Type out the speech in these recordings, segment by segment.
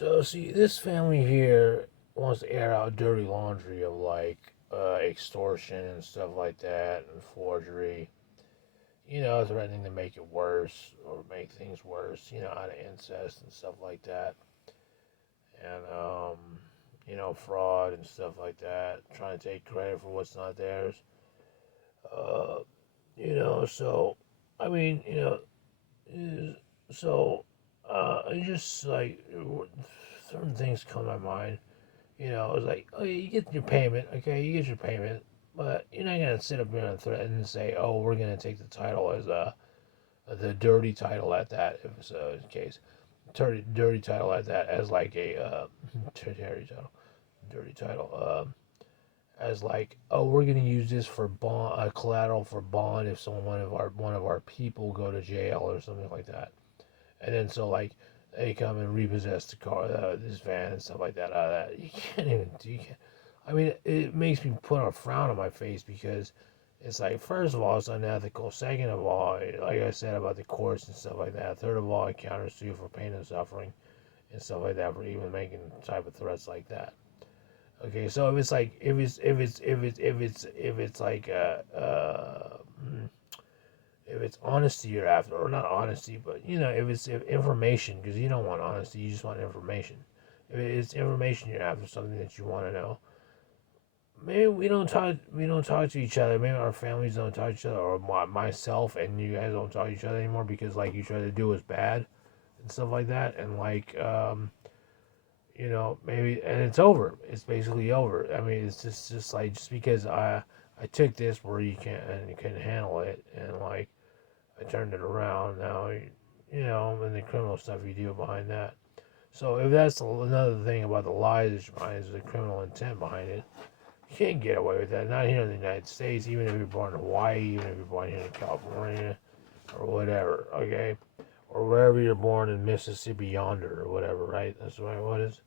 So see, this family here wants to air out dirty laundry of like extortion and stuff like that, and forgery. Threatening to make it worse or make things worse. Out of incest and stuff like that, and fraud and stuff like that. Trying to take credit for what's not theirs. Uh, so I mean, so it just like certain things come to my mind. It's like, oh, you get your payment, okay, you get your payment, but you're not gonna sit up here and threaten and say, oh, we're gonna take the title as the dirty title at that, if it's the case, dirty title at that as like a dirty title, as like, oh, we're gonna use this for bond, collateral for bond if one of our people go to jail or something like that, and then so like they come and repossess the car, this van and stuff like that. Out of that, you can't even. You can't. I mean, it makes me put a frown on my face because it's like, first of all, it's unethical. Second of all, like I said about the courts and stuff like that. Third of all, it counters you for pain and suffering and stuff like that for even making type of threats like that. Okay, so if it's like if it's like if it's honesty you're after, or not honesty, but if information, because you don't want honesty, you just want information. If it's information you're after, something that you want to know, maybe we don't talk to each other. Maybe our families don't talk to each other, or myself and you guys don't talk to each other anymore because like you try to do is bad and stuff like that, and like maybe, and it's over. It's basically over. I mean, it's just like, just because I took this where you can't handle it, and like I turned it around. Now, and the criminal stuff you do behind that. So if that's another thing about the lies behind, is the criminal intent behind it. You can't get away with that. Not here in the United States. Even if you're born in Hawaii, even if you're born here in California, or whatever. Okay, or wherever you're born in Mississippi yonder, or whatever. Right? That's right. What is?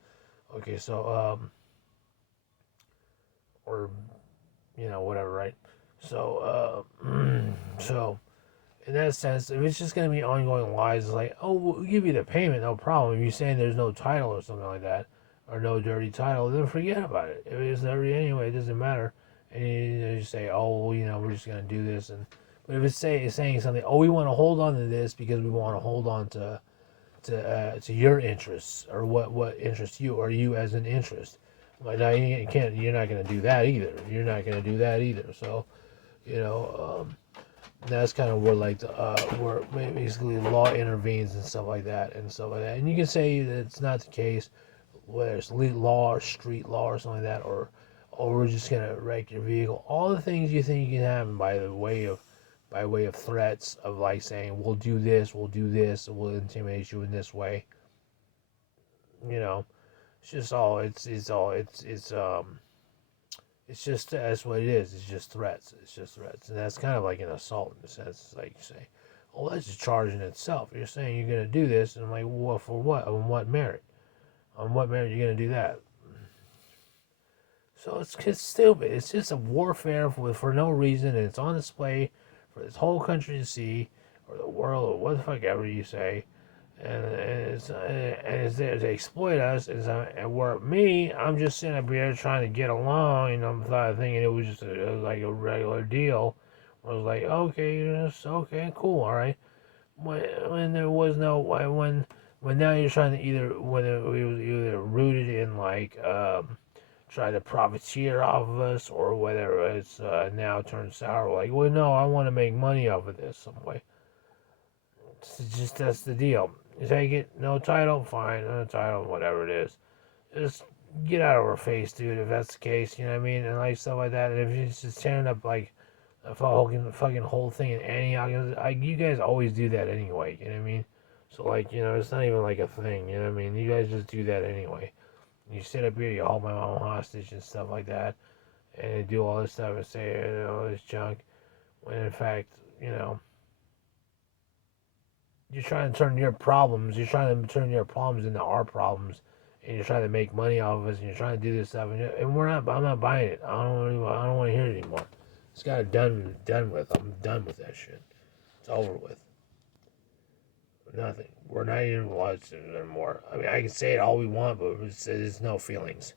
Okay, so or whatever. Right? So so in that sense, if it's just going to be ongoing lies, it's like, oh, we'll give you the payment, no problem. If you're saying there's no title or something like that, or no dirty title, then forget about it. If it's dirty anyway, it doesn't matter. And you say, oh, well, we're just going to do this. But if it's saying something, oh, we want to hold on to this because we want to hold on to your interests, or what interests you, or you as an interest. Like, now you can't. You're not going to do that either. You're not going to do that either. So, you know. That's kind of where like where basically law intervenes and stuff like that and you can say that it's not the case, whether it's law or street law or something like that, or we're just gonna wreck your vehicle. All the things you think you can have by way of threats of like saying we'll do this, and we'll intimidate you in this way. you know it's just all it's just, that's what it is. It's just threats. It's just threats, and that's kind of like an assault in a sense. It's like you say, "Oh, that's a charge in itself." You're saying you're going to do this, and I'm like, "Well, for what? On what merit? On what merit are you going to do that?" So it's stupid. It's just a warfare for no reason, and it's on display for this whole country to see, or the world, or what the fuck ever you say. And it's there to exploit us. And where I'm just sitting up here trying to get along, and I'm thinking it was just like a regular deal. I was like, okay, okay, cool, all right. When there was no when now you're trying to either when it was either rooted in like try to profiteer off of us, or whether it's now turned sour. Like, well, no, I want to make money off of this some way. It's just, that's the deal. You take it, no title, fine, no title, whatever it is. Just get out of our face, dude, if that's the case, you know what I mean? And like stuff like that. And if it's just tearing up like a fucking whole thing in Antioch, you guys always do that anyway, you know what I mean? So like, it's not even like a thing, you know what I mean? You guys just do that anyway. You sit up here, you hold my mom hostage and stuff like that, and you do all this stuff and say all this junk, when in fact, you know, you're trying to turn your problems into our problems, and you're trying to make money off of us, and you're trying to do this stuff, and I'm not buying it. I don't want to hear it anymore. It's got it done with. I'm done with that shit. It's over with. Nothing. We're not even live streamers anymore. I mean, I can say it all we want, but there's no feelings.